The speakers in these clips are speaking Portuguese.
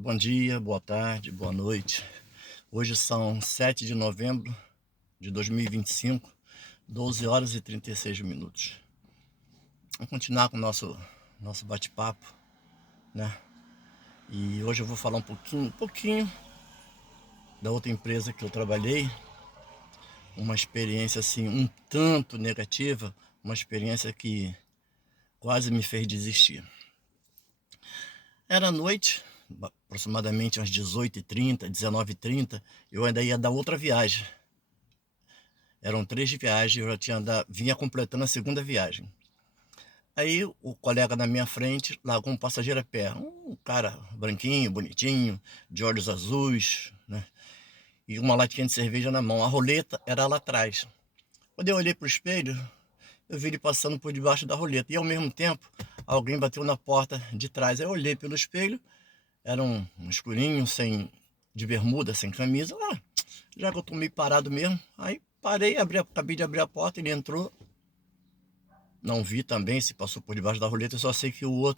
Bom dia, boa tarde, boa noite. Hoje são 7 de novembro de 2025, 12 horas e 36 minutos. Vamos continuar com o nosso bate-papo, né? E hoje eu vou falar um pouquinho da outra empresa que eu trabalhei, uma experiência assim um tanto negativa, uma experiência que quase me fez desistir. Era noite, aproximadamente às 18h30, 19h30, eu ainda ia dar outra viagem. Eram 3 viagens, eu já vinha completando a segunda viagem. Aí o colega na minha frente largou um passageiro a pé, um cara branquinho, bonitinho, de olhos azuis, né? E uma latinha de cerveja na mão. A roleta era lá atrás. Quando eu olhei para o espelho, eu vi ele passando por debaixo da roleta. E ao mesmo tempo, alguém bateu na porta de trás. Aí eu olhei pelo espelho, era um escurinho, de bermuda, sem camisa. Já que eu tô meio parado mesmo, aí parei, acabei de abrir a porta, ele entrou. Não vi também se passou por debaixo da roleta, eu só sei que o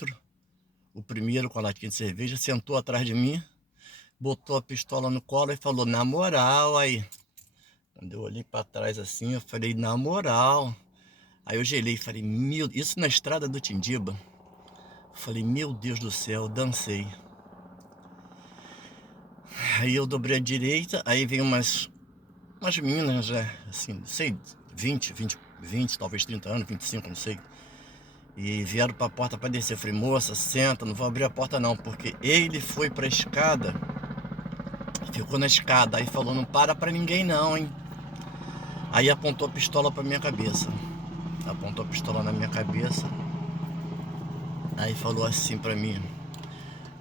primeiro com a latinha de cerveja, sentou atrás de mim, botou a pistola no colo e falou, na moral, aí. Quando eu olhei pra trás assim, eu falei, na moral. Aí eu gelei e falei, isso na estrada do Tindiba. Falei, meu Deus do céu, dancei. Aí eu dobrei a direita, aí veio umas meninas já, assim, não sei, 20, talvez 30 anos, 25, não sei. E vieram pra porta pra descer. Eu falei, moça, senta, não vou abrir a porta não, porque ele foi pra escada, ficou na escada, aí falou, não para pra ninguém não, hein. Aí apontou a pistola pra minha cabeça. Apontou a pistola na minha cabeça. Aí falou assim pra mim,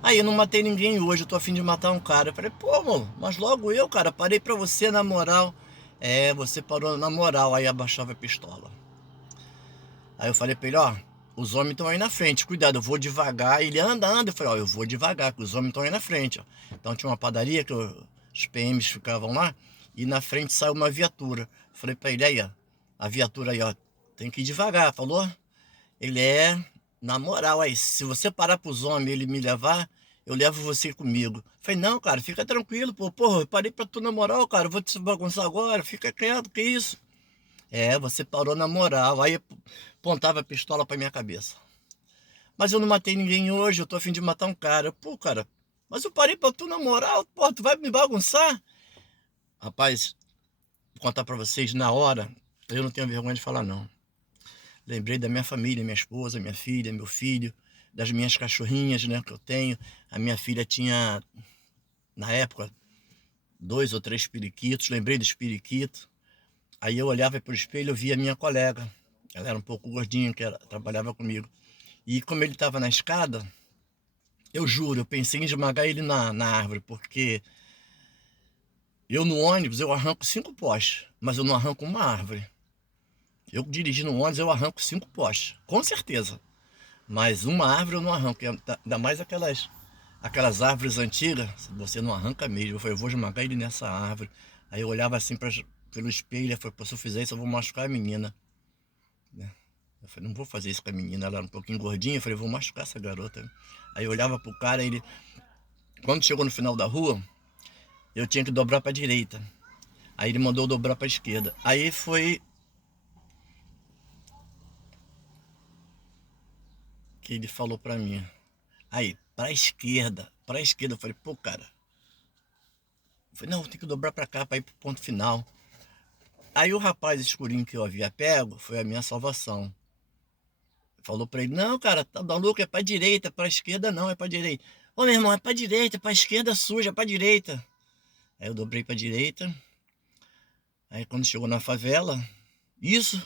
aí eu não matei ninguém hoje, eu tô a fim de matar um cara. Eu falei, pô, amor, mas logo eu, cara, parei pra você na moral. É, você parou na moral. Aí abaixava a pistola. Aí eu falei pra ele, ó, os homens estão aí na frente, cuidado, eu vou devagar. Ele anda. Eu falei, ó, eu vou devagar, que os homens estão aí na frente, ó. Então tinha uma padaria que os PMs ficavam lá, e na frente saiu uma viatura. Eu falei pra ele, aí, ó, a viatura aí, ó, tem que ir devagar, falou? Ele na moral, aí, se você parar pros homens e ele me levar, eu levo você comigo. Eu falei, não, cara, fica tranquilo, pô, porra, eu parei pra tu na moral, cara, eu vou te bagunçar agora, fica quieto, que isso? É, você parou na moral. Aí apontava a pistola pra minha cabeça. Mas eu não matei ninguém hoje, eu tô a fim de matar um cara. Pô, cara, mas eu parei pra tu na moral, pô, tu vai me bagunçar? Rapaz, vou contar pra vocês, na hora, eu não tenho vergonha de falar não. Lembrei da minha família, minha esposa, minha filha, meu filho, das minhas cachorrinhas, né, que eu tenho. A minha filha tinha, na época, 2 ou 3 periquitos, lembrei dos periquitos. Aí eu olhava pro espelho e via a minha colega. Ela era um pouco gordinha, trabalhava comigo. E como ele estava na escada, eu juro, eu pensei em esmagar ele na árvore, porque eu no ônibus eu arranco 5 postes, mas eu não arranco uma árvore. Eu dirigindo no ônibus eu arranco 5 postes, com certeza. Mas uma árvore eu não arranco, ainda mais aquelas árvores antigas, você não arranca mesmo. Eu falei, eu vou esmagar ele nessa árvore. Aí eu olhava assim pelo espelho e falei, se eu fizer isso eu vou machucar a menina, né? Eu falei, não vou fazer isso com a menina, ela era um pouquinho gordinha, eu falei, vou machucar essa garota. Aí eu olhava pro cara, ele, quando chegou no final da rua, eu tinha que dobrar pra direita. Aí ele mandou eu dobrar pra esquerda. Aí foi que ele falou pra mim, aí, pra esquerda, pra esquerda. Eu falei, pô, cara. Eu falei, não, tem que dobrar pra cá, pra ir pro ponto final. Aí o rapaz escurinho que eu havia pego foi a minha salvação. Falou pra ele, não, cara, tá maluco, é pra direita, pra esquerda não, é pra direita. Ô, meu irmão, é pra direita, pra esquerda suja, é pra direita. Aí eu dobrei pra direita. Aí quando chegou na favela, isso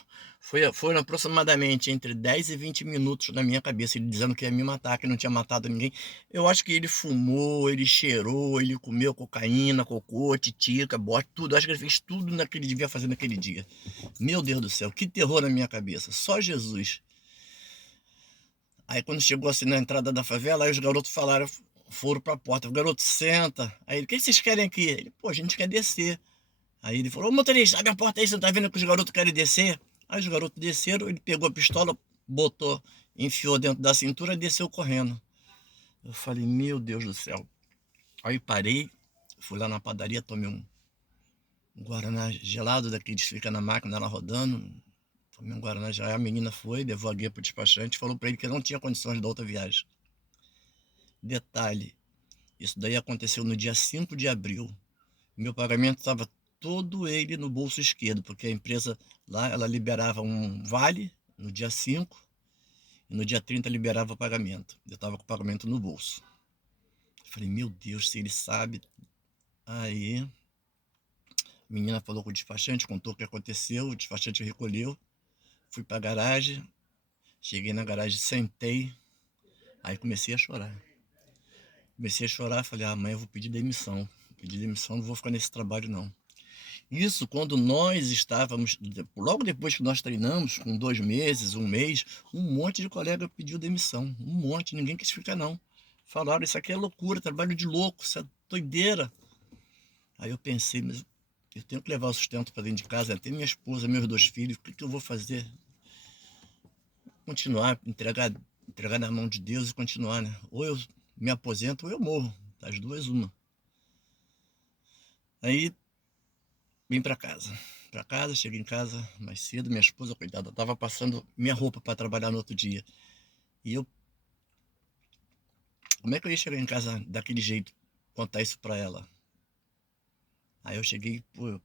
foram aproximadamente entre 10 e 20 minutos na minha cabeça, ele dizendo que ia me matar, que não tinha matado ninguém. Eu acho que ele fumou, ele cheirou, ele comeu cocaína, cocô, titica, bote, tudo. Eu acho que ele fez tudo que ele devia fazer naquele dia. Meu Deus do céu, que terror na minha cabeça, só Jesus. Aí quando chegou assim na entrada da favela, aí os garotos foram pra porta. O garoto senta. Aí ele, o que vocês querem aqui? Ele, pô, a gente quer descer. Aí ele falou, ô motorista, abre a porta aí, você não tá vendo que os garotos querem descer? Aí os garotos desceram, ele pegou a pistola, enfiou dentro da cintura e desceu correndo. Eu falei, meu Deus do céu. Aí parei, fui lá na padaria, tomei um Guaraná gelado daqueles que fica na máquina lá rodando. Tomei um Guaraná gelado. A menina foi, levou a guia pro despachante, falou para ele que não tinha condições da outra viagem. Detalhe, isso daí aconteceu no dia 5 de abril. Meu pagamento estava todo ele no bolso esquerdo, porque a empresa lá, ela liberava um vale no dia 5 e no dia 30 liberava o pagamento. Eu estava com o pagamento no bolso. Falei, meu Deus, se ele sabe. Aí, a menina falou com o despachante, contou o que aconteceu, o despachante recolheu. Fui para a garagem, cheguei na garagem, sentei, aí comecei a chorar. Falei, amanhã eu vou pedir demissão. Pedir demissão, não vou ficar nesse trabalho não. Isso quando nós estávamos, logo depois que nós treinamos, com 2 meses, 1 mês, um monte de colega pediu demissão. Um monte, ninguém quis ficar não. Falaram, isso aqui é loucura, trabalho de louco, isso é doideira. Aí eu pensei, mas eu tenho que levar o sustento para dentro de casa, tem minha esposa, meus 2 filhos, o que eu vou fazer? Continuar, entregar na mão de Deus e continuar, né? Ou eu me aposento ou eu morro, das duas uma. Aí vim para casa. Cheguei em casa mais cedo, minha esposa, coitada, estava passando minha roupa para trabalhar no outro dia. E eu, como é que eu ia chegar em casa daquele jeito, contar isso para ela? Aí eu cheguei, pô, eu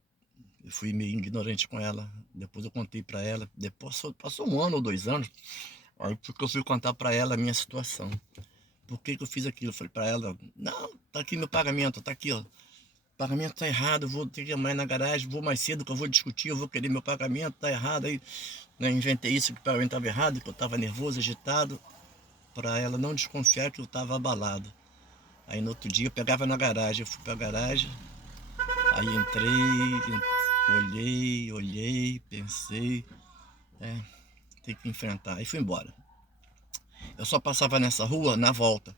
fui meio ignorante com ela. Depois eu contei para ela. Depois passou 1 ano ou 2 anos. Aí porque eu fui contar para ela a minha situação. Por que eu fiz aquilo? Eu falei para ela, não, tá aqui meu pagamento, tá aqui, ó. O pagamento tá errado, eu vou ter que ir amanhã na garagem, vou mais cedo que eu vou discutir, eu vou querer meu pagamento, tá errado. Aí, né, inventei isso, que o pagamento estava errado, que eu estava nervoso, agitado, para ela não desconfiar que eu estava abalado. Aí no outro dia eu pegava na garagem, eu fui para a garagem, aí entrei, olhei, pensei, tem que enfrentar, aí fui embora. Eu só passava nessa rua na volta.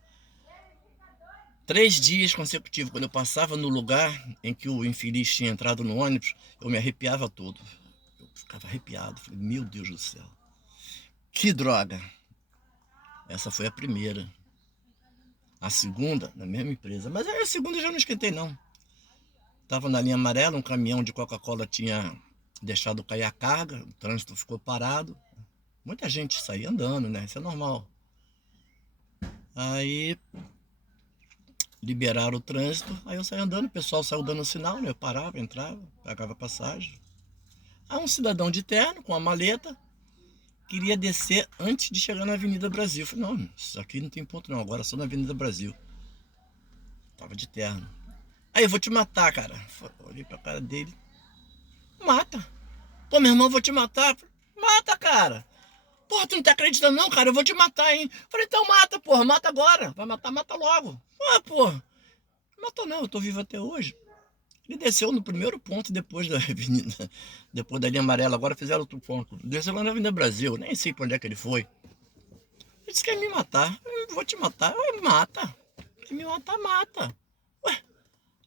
3 dias consecutivos, quando eu passava no lugar em que o infeliz tinha entrado no ônibus, eu me arrepiava todo. Eu ficava arrepiado, falei, meu Deus do céu. Que droga! Essa foi a primeira. A segunda, na mesma empresa. Mas aí a segunda eu já não esquentei, não. Estava na linha amarela, um caminhão de Coca-Cola tinha deixado cair a carga, o trânsito ficou parado. Muita gente saía andando, né? Isso é normal. Aí liberaram o trânsito, aí eu saí andando, o pessoal saiu dando sinal, né? Eu parava, entrava, pagava passagem. Aí um cidadão de terno, com a maleta, queria descer antes de chegar na Avenida Brasil. Eu falei, não, isso aqui não tem ponto não, agora só na Avenida Brasil. Tava de terno. Aí, eu vou te matar, cara. Olhei pra cara dele. Mata. Pô, meu irmão, eu vou te matar. Mata, cara. Porra, tu não tá acreditando não, cara? Eu vou te matar, hein? Falei, então mata, porra. Mata agora. Vai matar, mata logo. Porra. Não matou não, eu tô vivo até hoje. Ele desceu no primeiro ponto depois da avenida. Depois da linha amarela. Agora fizeram outro ponto. Desceu lá na Avenida Brasil. Nem sei pra onde é que ele foi. Ele disse que ia me matar. Eu vou te matar. Mata. Quer me matar, mata.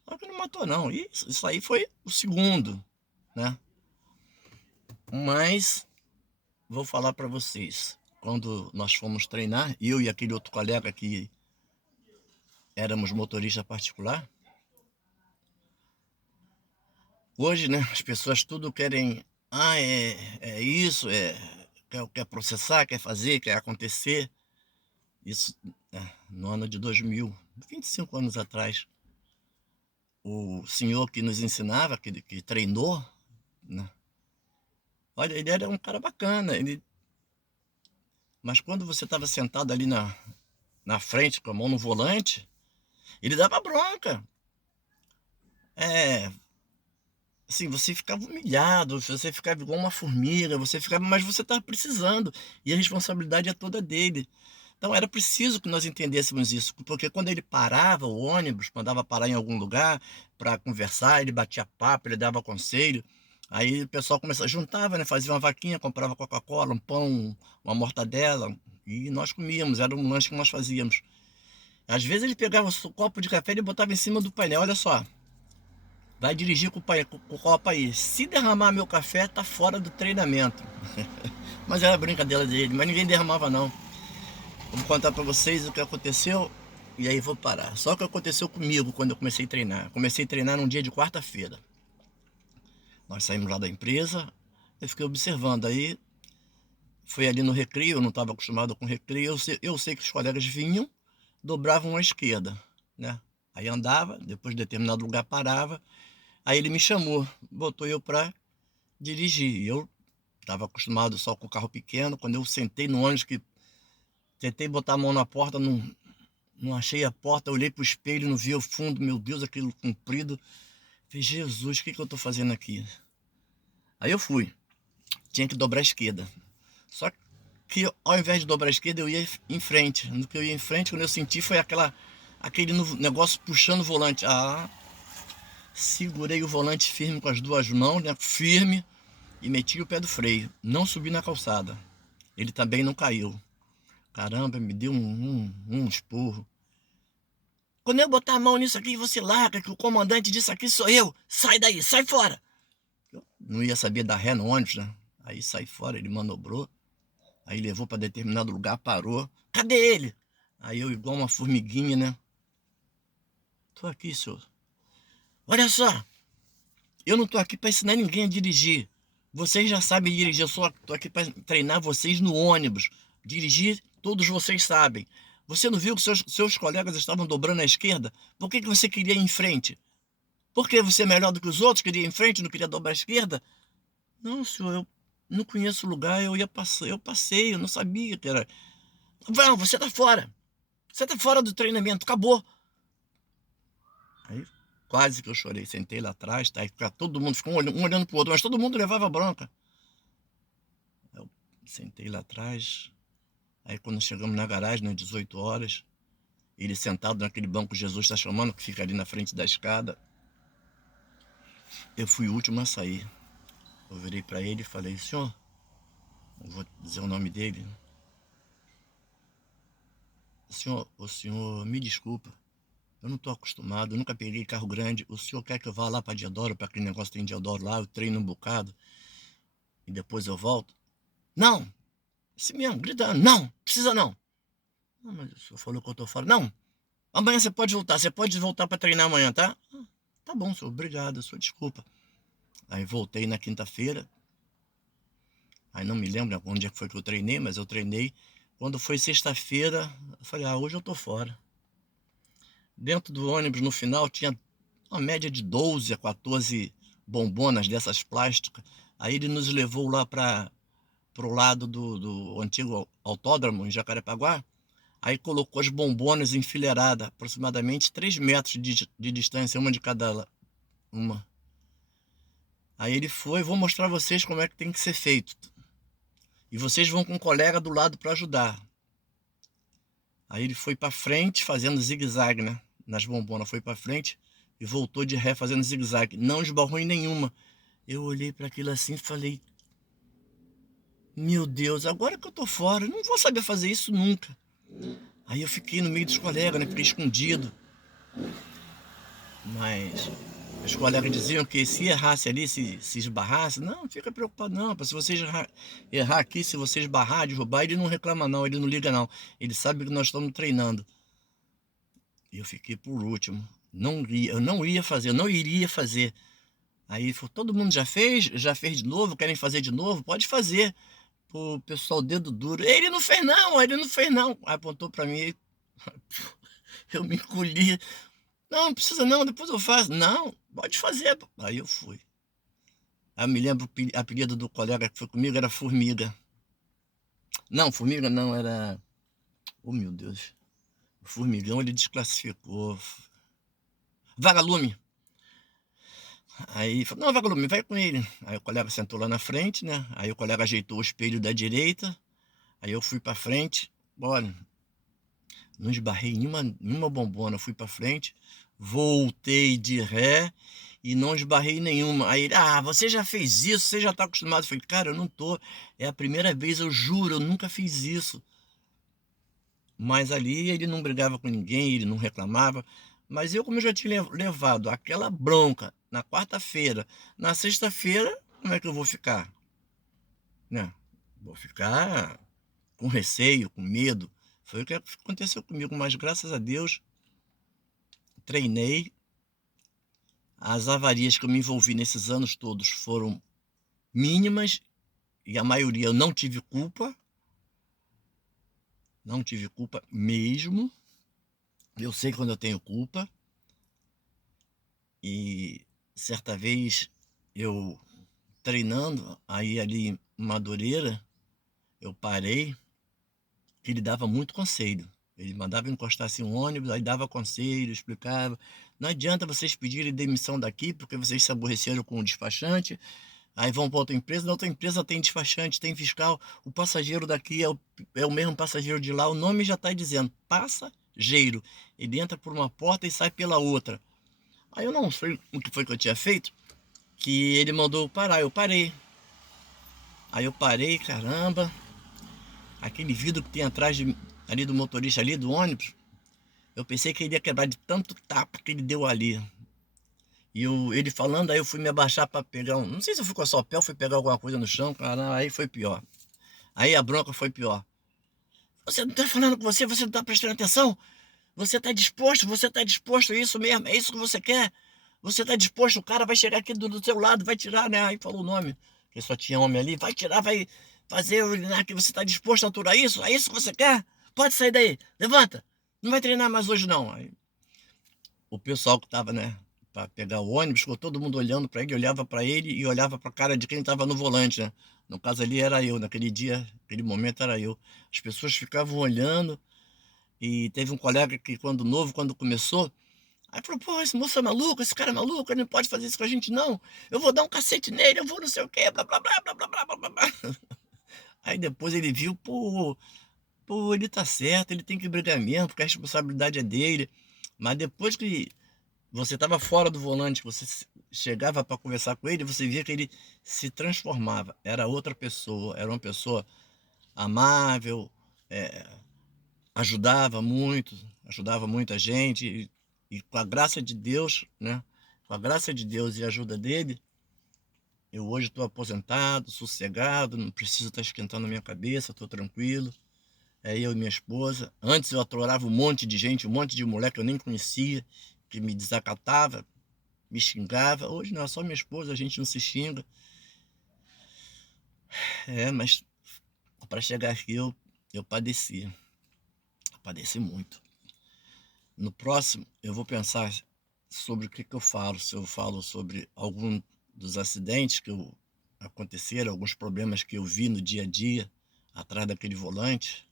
Só que não matou não. Isso aí foi o segundo, né? Mas vou falar para vocês. Quando nós fomos treinar, eu e aquele outro colega que éramos motorista particular, hoje, né, as pessoas tudo querem, é isso, quer processar, quer fazer, quer acontecer. Isso, no ano de 2000, 25 anos atrás, o senhor que nos ensinava, que treinou, né? Olha, ele era um cara bacana, mas quando você estava sentado ali na frente, com a mão no volante, ele dava bronca. Assim, você ficava humilhado, você ficava igual uma formiga, mas você estava precisando, e a responsabilidade é toda dele. Então era preciso que nós entendêssemos isso, porque quando ele parava o ônibus, mandava parar em algum lugar para conversar, ele batia papo, ele dava conselho. Aí o pessoal começava, juntava, né, fazia uma vaquinha, comprava Coca-Cola, um pão, uma mortadela, e nós comíamos, era um lanche que nós fazíamos. Às vezes ele pegava o copo de café e botava em cima do painel, olha só, vai dirigir com o copo aí, se derramar meu café, tá fora do treinamento. Mas era brincadeira dele, mas ninguém derramava não. Vou contar para vocês o que aconteceu. E aí vou parar. Só que aconteceu comigo quando eu comecei a treinar. Comecei a treinar num dia de quarta-feira. Nós saímos lá da empresa, eu fiquei observando. Aí foi ali no recreio, eu não estava acostumado com recreio. Eu sei que os colegas vinham, dobravam à esquerda, né? Aí andava, depois de determinado lugar parava. Aí ele me chamou, botou eu para dirigir. Eu estava acostumado só com o carro pequeno. Quando eu sentei no ônibus, que tentei botar a mão na porta, não achei a porta, olhei para o espelho, não vi o fundo, meu Deus, aquilo comprido. Falei, Jesus, o que eu estou fazendo aqui? Aí eu fui, tinha que dobrar a esquerda. Só que ao invés de dobrar a esquerda, eu ia em frente. No que eu ia em frente, quando eu senti, foi aquele negócio puxando o volante. Segurei o volante firme com as duas mãos, né? Firme, e meti o pé do freio. Não subi na calçada. Ele também não caiu. Caramba, me deu um esporro. Quando eu botar a mão nisso aqui, você larga, que o comandante disso aqui sou eu. Sai daí, sai fora. Eu não ia saber dar ré no ônibus, né? Aí saí fora, ele manobrou. Aí levou para determinado lugar, parou. Cadê ele? Aí eu, igual uma formiguinha, né? Tô aqui, senhor. Olha só, eu não tô aqui para ensinar ninguém a dirigir. Vocês já sabem dirigir, eu só tô aqui para treinar vocês no ônibus. Dirigir, todos vocês sabem. Você não viu que seus colegas estavam dobrando à esquerda? Por que você queria ir em frente? Porque você é melhor do que os outros, queria ir em frente, não queria dobrar à esquerda? Não, senhor, eu não conheço o lugar, eu passei, eu não sabia que era. Não, você tá fora. Você tá fora do treinamento, acabou. Aí quase que eu chorei, sentei lá atrás, tá? Aí todo mundo ficou um olhando pro outro, mas todo mundo levava bronca. Eu sentei lá atrás, aí quando chegamos na garagem, às 18 horas, ele sentado naquele banco que Jesus está chamando, que fica ali na frente da escada, eu fui o último a sair. Eu virei para ele e falei, senhor, eu vou dizer o nome dele, o senhor me desculpa, eu não estou acostumado, eu nunca peguei carro grande, o senhor quer que eu vá lá para Diodoro, para aquele negócio que tem Diodoro lá, eu treino um bocado e depois eu volto? Não! Assim mesmo, gritando, não, precisa não. Não, mas o senhor falou que eu estou fora. Não, amanhã você pode voltar para treinar amanhã, tá? Tá bom, senhor, obrigado, senhor, desculpa. Aí voltei na quinta-feira, aí não me lembro onde é que foi que eu treinei, mas eu treinei. Quando foi sexta-feira, eu falei, hoje eu tô fora. Dentro do ônibus, no final, tinha uma média de 12 a 14 bombonas dessas plásticas. Aí ele nos levou lá para o lado do antigo autódromo, em Jacarepaguá. Aí colocou as bombonas enfileiradas, aproximadamente 3 metros de distância, uma de cada uma. Aí ele foi, vou mostrar a vocês como é que tem que ser feito. E vocês vão com um colega do lado para ajudar. Aí ele foi para frente fazendo zigue-zague, né? Nas bombonas, foi para frente e voltou de ré fazendo zigue-zague. Não esbarrou em nenhuma. Eu olhei para aquilo assim e falei, meu Deus, agora que eu tô fora, eu não vou saber fazer isso nunca. Aí eu fiquei no meio dos colegas, né? Fiquei escondido. Mas os colegas diziam que se errasse ali, se esbarrasse, não fica preocupado não, se vocês errar aqui, se vocês esbarrar, derrubar, ele não reclama não, ele não liga não, ele sabe que nós estamos treinando. E eu fiquei por último, eu não ia fazer, eu não iria fazer. Aí todo mundo já fez de novo, querem fazer de novo, pode fazer. O pessoal dedo duro, ele não fez não, apontou para mim, eu me encolhi. Não, não precisa não, depois eu faço. Não, pode fazer. Aí eu fui. Aí eu me lembro, o apelido do colega que foi comigo era Formiga. Não, Formiga não, era... Oh, meu Deus. O Formigão, ele desclassificou. Vagalume. Aí falou, não, Vagalume, vai com ele. Aí o colega sentou lá na frente, né? Aí o colega ajeitou o espelho da direita. Aí eu fui pra frente. Olha, não esbarrei nenhuma bombona. Fui pra frente, voltei de ré e não esbarrei nenhuma. Aí ele, você já fez isso, você já tá acostumado. Eu falei, cara, eu não tô. É a primeira vez, eu juro, eu nunca fiz isso. Mas ali ele não brigava com ninguém, ele não reclamava. Mas eu, como eu já tinha levado aquela bronca na quarta-feira, na sexta-feira, como é que eu vou ficar? Né? Vou ficar com receio, com medo. Foi o que aconteceu comigo, mas graças a Deus treinei. As avarias que eu me envolvi nesses anos todos foram mínimas e a maioria eu não tive culpa mesmo. Eu sei quando eu tenho culpa. E certa vez eu treinando, aí ali em Madureira, eu parei, que ele dava muito conselho. Ele mandava encostar assim um ônibus, aí dava conselho, explicava. Não adianta vocês pedirem demissão daqui, porque vocês se aborreceram com o despachante, aí vão para outra empresa, na outra empresa tem despachante, tem fiscal, o passageiro daqui é o mesmo passageiro de lá, o nome já está dizendo, passageiro. Ele entra por uma porta e sai pela outra. Aí eu não sei o que foi que eu tinha feito, que ele mandou eu parar, eu parei. Aí eu parei, caramba, aquele vidro que tem atrás ali do motorista ali, do ônibus, eu pensei que ele ia quebrar de tanto tapa que ele deu ali. E ele falando, aí eu fui me abaixar para pegar não sei se eu fui com a sopel, fui pegar alguma coisa no chão, caramba, aí foi pior. Aí a bronca foi pior. Você não tá falando com você não tá prestando atenção? Você tá disposto, é isso mesmo, é isso que você quer? Você tá disposto, o cara vai chegar aqui do seu lado, vai tirar, né? Aí falou o nome, que só tinha homem ali, vai tirar, vai fazer, né, que você tá disposto a aturar isso? É isso que você quer? Pode sair daí, levanta, não vai treinar mais hoje não. Aí, o pessoal que tava, né, para pegar o ônibus, ficou todo mundo olhando para ele, olhava para ele e olhava para a cara de quem tava no volante, né? No caso ali era eu, naquele dia, naquele momento era eu. As pessoas ficavam olhando e teve um colega que quando começou, aí falou, pô, esse moço é maluco, esse cara é maluco, ele não pode fazer isso com a gente não. Eu vou dar um cacete nele, eu vou não sei o quê, blá blá blá blá blá blá blá blá blá. Aí depois ele viu, pô, ele tá certo, ele tem que brigar mesmo, porque a responsabilidade é dele. Mas depois que você estava fora do volante, você chegava para conversar com ele, você via que ele se transformava. Era outra pessoa, era uma pessoa amável, é, ajudava muita gente. E com a graça de Deus, né? Com a graça de Deus e a ajuda dele, eu hoje estou aposentado, sossegado, não preciso estar esquentando a minha cabeça, estou tranquilo. É eu e minha esposa. Antes eu atorava um monte de gente, um monte de mulher que eu nem conhecia, que me desacatava, me xingava. Hoje não, é só minha esposa, a gente não se xinga. Mas para chegar aqui eu padeci muito. No próximo eu vou pensar sobre o que eu falo, se eu falo sobre algum dos acidentes que aconteceram, alguns problemas que eu vi no dia a dia, atrás daquele volante,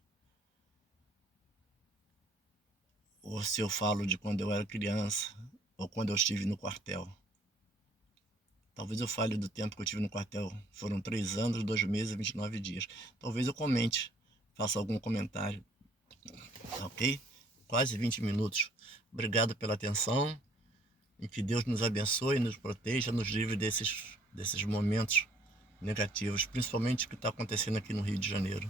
ou se eu falo de quando eu era criança, ou quando eu estive no quartel. Talvez eu fale do tempo que eu estive no quartel. Foram 3 anos, 2 meses e 29 dias. Talvez eu comente, faça algum comentário, tá ok? Quase 20 minutos. Obrigado pela atenção e que Deus nos abençoe, nos proteja, nos livre desses momentos negativos, principalmente o que está acontecendo aqui no Rio de Janeiro.